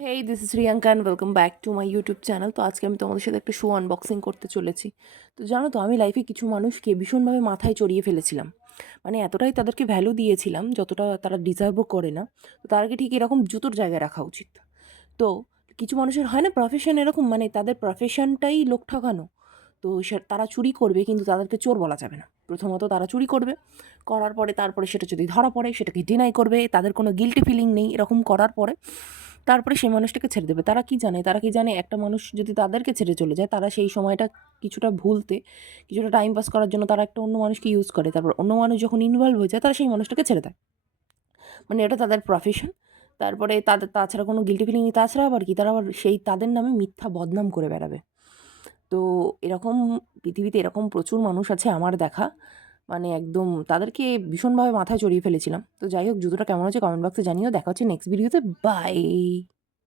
Hey, this is Riyanka and welcome back to my YouTube channel. তো আজকে আমি তোমাদের সাথে একটা শু আনবক্সিং করতে চলেছি। তো জানো তো, আমি লাইফে কিছু মানুষকে ভীষণভাবে মাথায় চড়িয়ে ফেলেছিলাম। মানে এতটাই তাদেরকে ভ্যালু দিয়েছিলাম যতটা তারা ডিজার্ভও করে না। তো তাদেরকে ঠিক এরকম জুতোর জায়গায় রাখা উচিত। তো কিছু মানুষের হয় না প্রফেশন এরকম, মানে তাদের প্রফেশনটাই লোক ঠকানো। তো তারা চুরি করবে, কিন্তু তাদেরকে চোর বলা যাবে না। প্রথমত তারা চুরি করবে, করার পরে তারপরে সেটা যদি ধরা পড়ে সেটাকে ডিনাই করবে, তাদের কোনো গিল্টি ফিলিং নেই এরকম করার পরে তারপরে সেই মানুষটাকে ছেড়ে দেবে। তারা কি জানে একটা মানুষ যদি তাদেরকে ছেড়ে চলে যায়, তারা সেই সময়টা কিছুটা ভুলতে, কিছুটা টাইম পাস করার জন্য তারা একটা অন্য মানুষকে ইউজ করে। তারপর অন্য মানুষ যখন ইনভলভ হয়ে যায়, তারা সেই মানুষটাকে ছেড়ে দেয়। মানে এটা তাদের প্রফেশন। তারপরে তাদের তাছাড়া কোনো গিল্টি ফিলিং নেই। তাছাড়া আবার কি, তারা আবার সেই তাদের নামে মিথ্যা বদনাম করে বেড়াবে। তো এরকম পৃথিবীতে এরকম প্রচুর মানুষ আছে আমার দেখা। মানে একদম তাদেরকে ভীষণভাবে মাথায় চড়িয়ে ফেলেছিলাম। তো যাই হোক, জুতোটা কেমন হয়েছে কমেন্ট বক্সে জানিও। দেখা হচ্ছে নেক্সট ভিডিওতে। বাই।